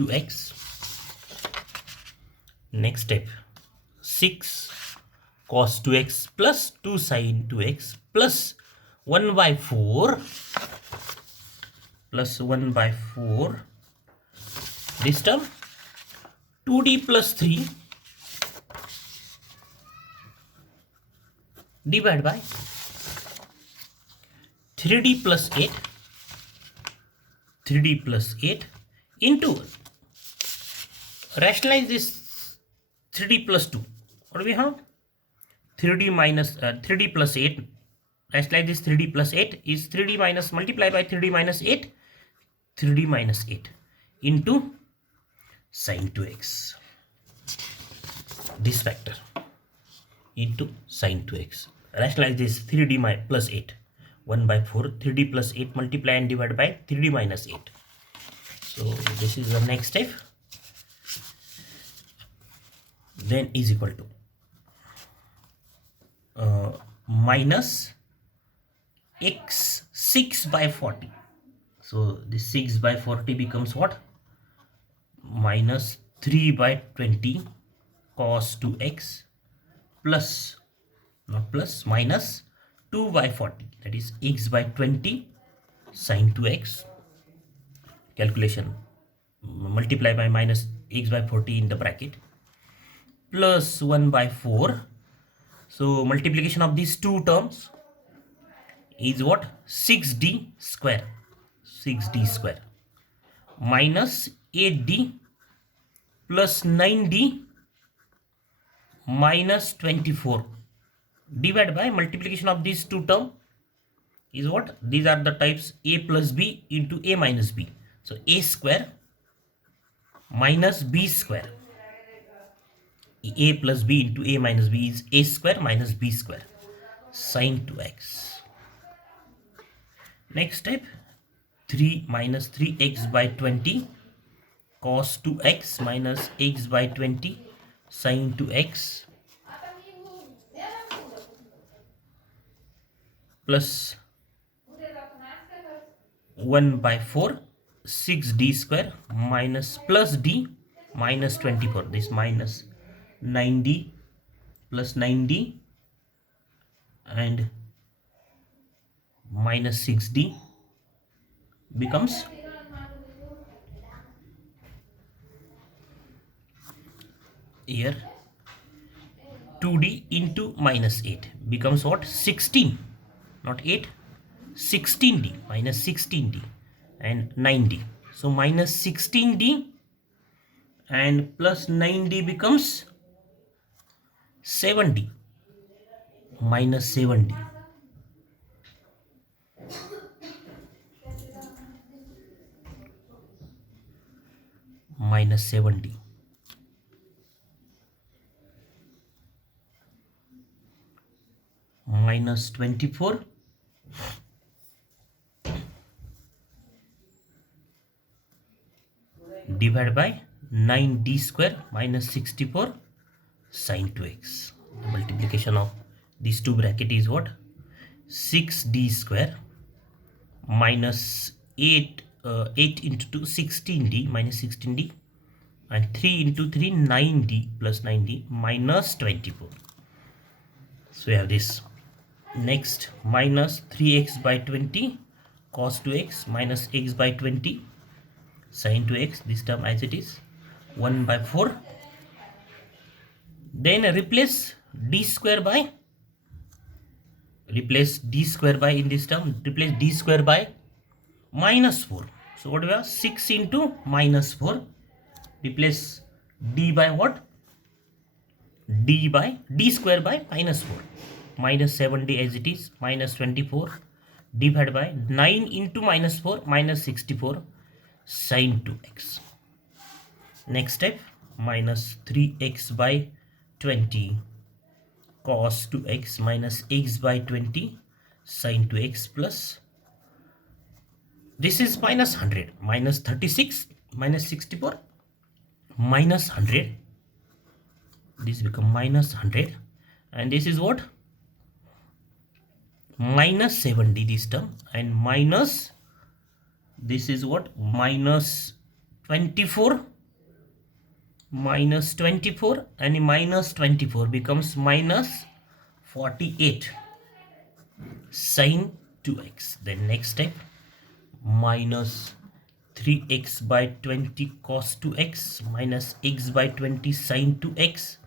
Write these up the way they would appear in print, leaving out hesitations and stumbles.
2x. Next step, 6 cos 2x plus 2 sin 2x plus 1 by 4 plus 1 by 4. This term 2d plus 3 divided by 3d plus 8 into, rationalize this 3d plus 2. What do we have? 3d minus 3d plus 8. Rationalize this 3d plus 8 is 3d minus, multiply by 3d minus 8, 3d minus 8 into sin 2x. This factor into sin 2x. Rationalize this 3d plus 8. 1 by 4, 3d plus 8 multiply and divide by 3d minus 8. So this is the next step. Then is equal to minus x 6 by 40. So this 6 by 40 becomes what? Minus 3 by 20 cos 2x plus, not plus, minus 2 by 40, that is x by 20 sin 2x. Calculation, multiply by minus x by 40 in the bracket plus 1 by 4. So multiplication of these two terms is what? 6d square, 6d square minus 8d plus 9d minus 24 divided by multiplication of these two terms is what? These are the types a plus b into a minus b. So a square minus b square. A plus b into a minus b is a square minus b square sin 2x. Next step, 3 minus 3x by 20 cos 2x minus x by 20 sin 2x plus 1 by 4, 6d square minus plus d minus 24. This minus 9d plus 9d and minus 6d becomes here 2d into minus 8 becomes what? 16, not 8, 16d minus 16d and 9d. So minus 16d and plus 9d becomes 7d, minus 7d. Minus 7d. Minus 24 divided by 9d square minus 64 sin 2x. The multiplication of these two bracket is what? 6d square minus 8 into 2 16d minus 16d and 3 into 3 9d plus 9d minus 24. So we have this. Next, minus 3x by 20 cos 2x minus x by 20 sin 2x, this term as it is, 1 by 4. Then replace d square by, replace d square by in this term, replace d square by minus 4. So what we have? 6 into minus 4. Replace d by what? D by d square by minus 4. Minus 7d as it is, minus 24 divided by 9 into minus 4 minus 64 sin 2x. Next step, minus 3x by 20 cos 2x minus x by 20 sin 2x plus, this is minus 100, minus 36 minus 64 minus 100, this become minus 100, and this is what? Minus 70 this term, and minus, this is what? Minus 24 minus 24, and minus 24 becomes minus 48 sine 2x. Then next step, minus 3x by 20 cos 2x minus x by 20 sine 2x,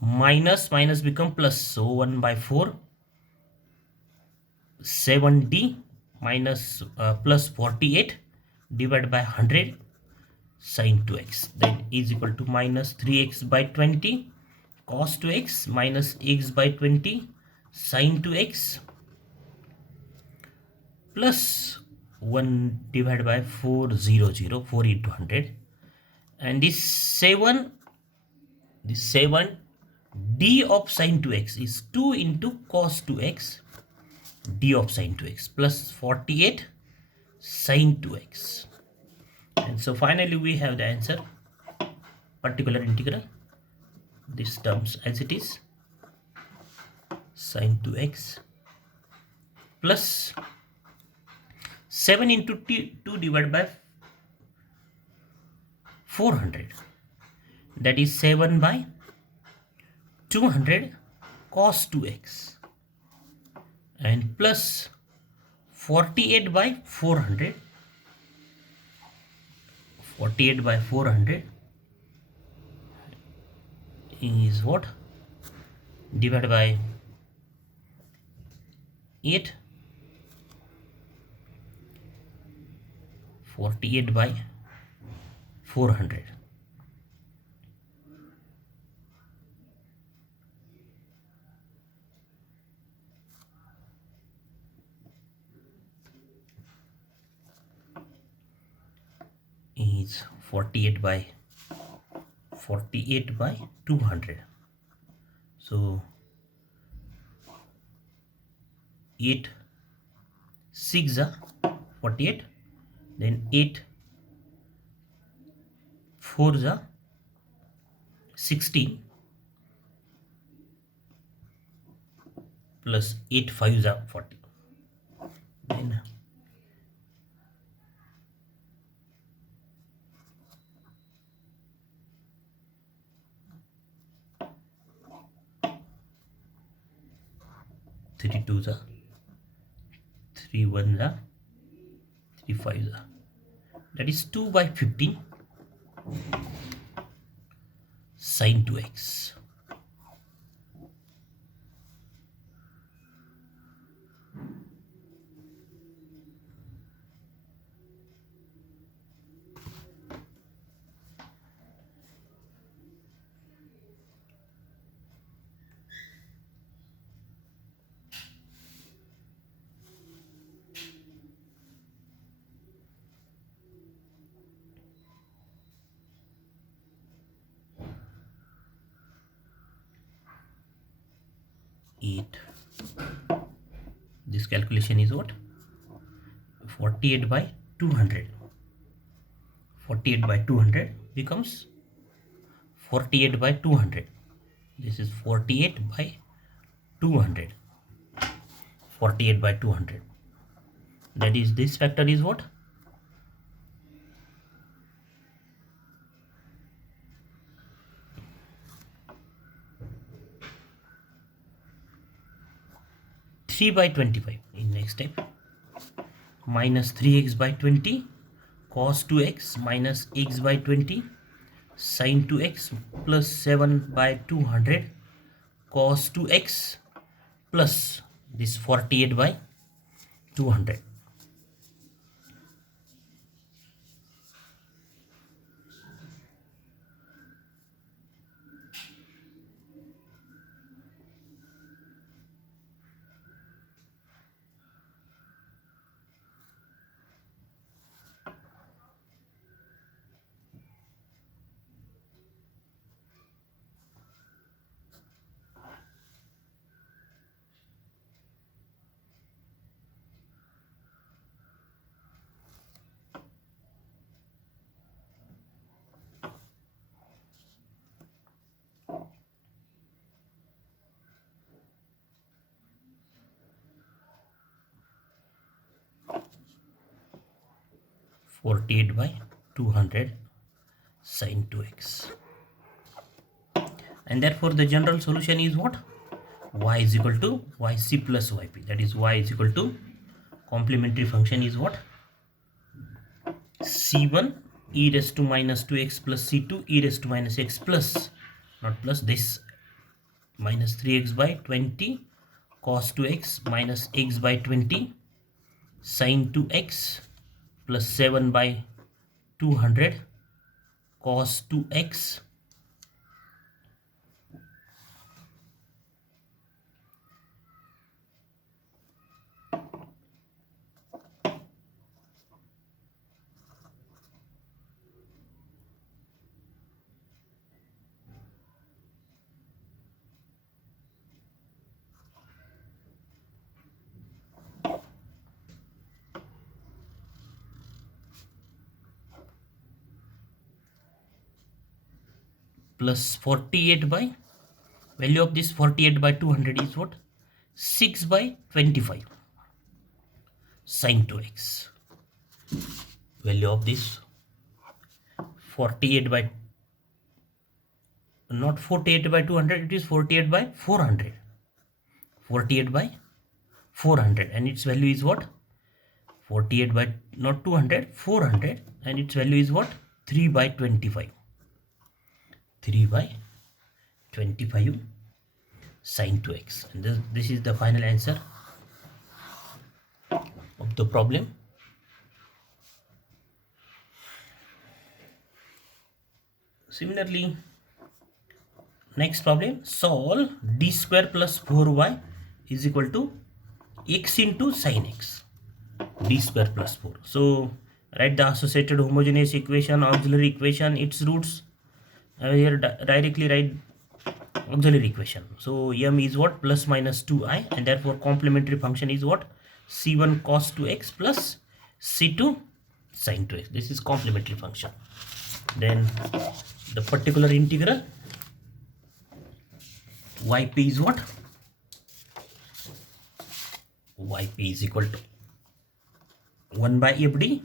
minus minus become plus, so 1 by 4 7d minus plus 48 divided by 100 sine 2x, then is equal to minus 3x by 20 cos 2x minus x by 20 sine 2x plus 1 divided by 400, 4 into 100, and this 7 d of sine 2x is 2 into cos 2x d of sine 2x plus 48 sine 2x. And so finally we have the answer, particular integral, this terms as it is, sine 2x plus 7 into 2 divided by 400, that is 7 by 200 cos 2x, and plus 48 by 400, 48 by 400 is what, divided by 8, 48 by 400, is 48 by 200, so 8 6 are 48, then 8 4 are 16 plus 8 5 are 40, then 3 2s are 3 1s are 3 5s are, that is 2 by 15 sine 2x. This calculation is what, 48 by 200, 48 by 200 becomes 48 by 200, this is 48 by 200, 48 by 200, that is, this factor is what, 3 by 25. In next step, minus 3x by 20 cos 2x minus x by 20 sin 2x plus 7 by 200 cos 2x plus this 48 by 200. 48 by 200 sine 2x. And therefore the general solution is what? Y is equal to yc plus yp. That is y is equal to complementary function is what? c1 e raised to minus 2x plus c2 e raised to minus x plus, not plus, this minus 3x by 20 cos 2x minus x by 20 sin 2x plus 7 by 200 cos 2x plus 48 by, value of this 48 by 200 is what? 6 by 25 sin 2x. Value of this 48 by, not 48 by 200, it is 48 by 400. 48 by 400 and its value is what? 48 by, not 200, 400, and its value is what? 3 by 25. 3 by 25 sin 2x. And this is the final answer of the problem. Similarly, next problem, solve d square plus 4y is equal to x into sin x. D square plus 4. So write the associated homogeneous equation, auxiliary equation, its roots. Here directly write auxiliary equation. So m is what? Plus minus 2i, and therefore complementary function is what? c1 cos 2x plus c2 sin 2x. This is complementary function. Then the particular integral yp is what? Yp is equal to 1 by fd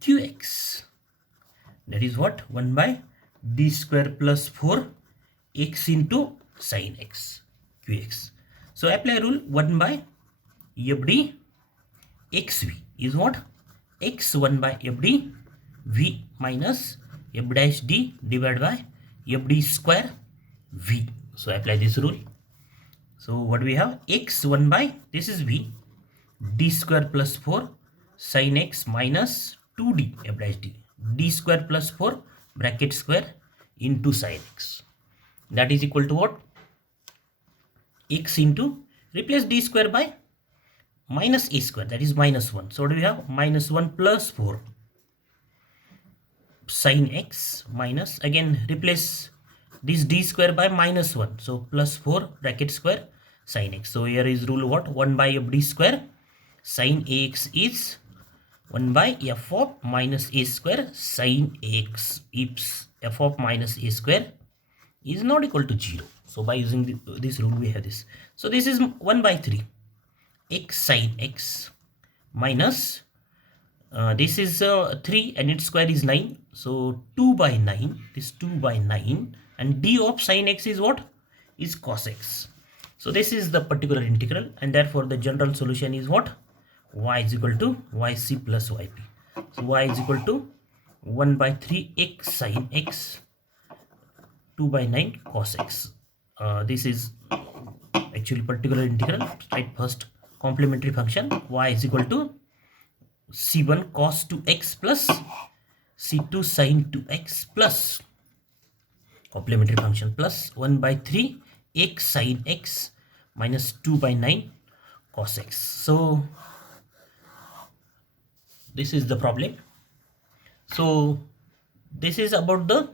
qx. That is what? 1 by d square plus 4 x into sin x qx. So apply rule 1 by fd xv is what? x 1 by fd v minus f dash d divided by fd square v. So apply this rule. So what we have? X 1 by, this is v, d square plus 4 sin x minus 2d f dash d, d square plus 4 bracket square into sin x. That is equal to what? X into, replace d square by minus a square, that is minus 1. So what do we have? Minus 1 plus 4 sin x minus, again replace this d square by minus 1. So plus 4 bracket square sin x. So here is rule what? 1 by f d square sin ax is 1 by f of minus a square sin x if f of minus a square is not equal to 0. So by using this rule we have this. So this is 1 by 3 x sin x minus this is 3 and its square is 9. So 2 by 9, this 2 by 9, and d of sin x is what? Is cos x. So this is the particular integral, and therefore the general solution is what? Y is equal to yc plus yp. So y is equal to 1 by 3 x sin x, 2 by 9 cos x. This is actually particular integral. Right, first complementary function y is equal to c1 cos 2x plus c2 sin 2x plus complementary function plus 1 by 3 x sin x minus 2 by 9 cos x. So this is the problem. So this is about the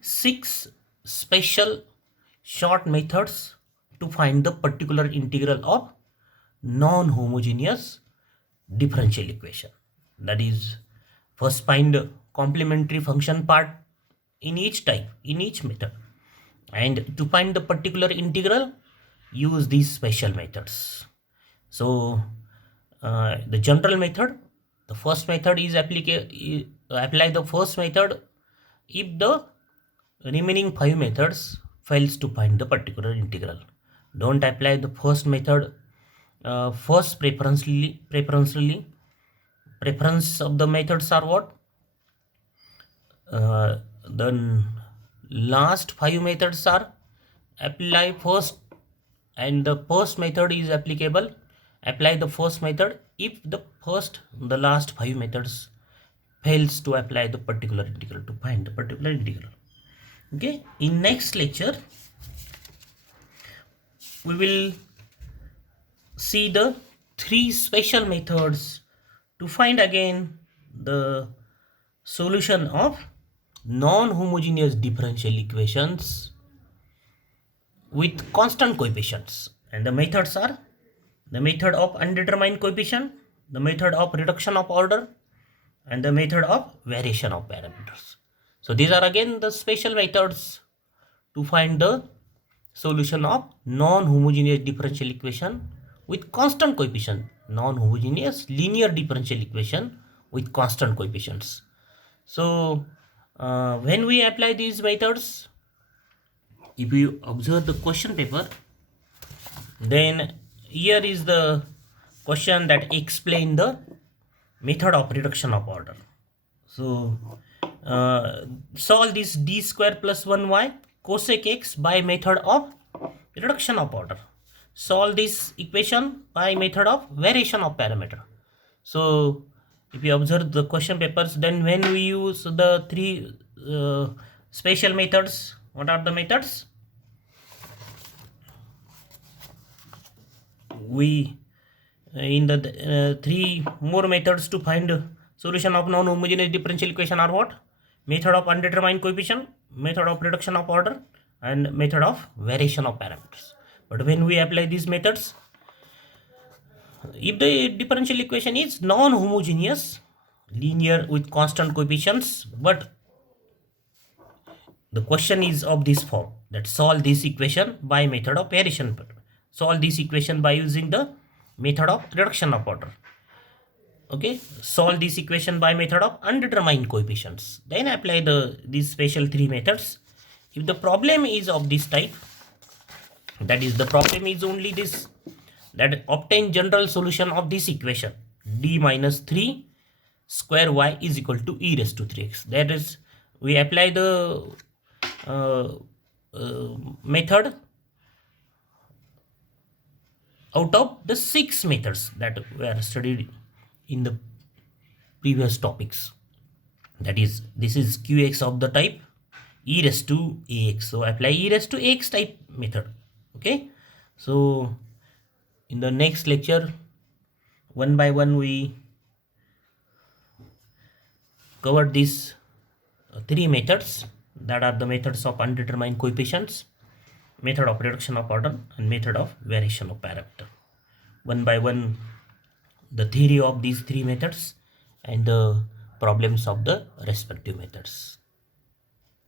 6 special short methods to find the particular integral of non-homogeneous differential equation. That is, first find complementary function part in each type, in each method, and to find the particular integral use these special methods. So the general method, the first method is apply the first method if the remaining 5 methods fails to find the particular integral. Don't apply the first method first preference of the methods are what? The last 5 methods are apply first, and the first method is applicable. Apply the first method if the last 5 methods fails to apply the particular integral to find the particular integral. Okay, in next lecture we will see the 3 special methods to find again the solution of non-homogeneous differential equations with constant coefficients. And the methods are the method of undetermined coefficient, the method of reduction of order, and the method of variation of parameters. So these are again the special methods to find the solution of non-homogeneous differential equation with constant coefficient, non-homogeneous linear differential equation with constant coefficients. So when we apply these methods, if you observe the question paper, then here is the question that explain the method of reduction of order. So solve this d square plus 1y cosec x by method of reduction of order. Solve this equation by method of variation of parameter. So if you observe the question papers, then when we use the 3 special methods, what are the methods? We in the 3 more methods to find solution of non-homogeneous differential equation are what? Method of undetermined coefficient, method of reduction of order, and method of variation of parameters. But when we apply these methods, if the differential equation is non-homogeneous linear with constant coefficients, but the question is of this form, that solve this equation by method of variation, solve this equation by using the method of reduction of order. Okay, solve this equation by method of undetermined coefficients, then apply these special 3 methods. If the problem is of this type, that is the problem is only this, that obtain general solution of this equation d minus 3 square y is equal to e raised to 3x. That is, we apply the method out of the 6 methods that were studied in the previous topics. That is, this is qx of the type e raised to ax. So apply e raised to ax type method. Okay, so in the next lecture, one by one we covered these 3 methods, that are the methods of undetermined coefficients, method of reduction of order, and method of variation of parameter. One by one the theory of these 3 methods and the problems of the respective methods.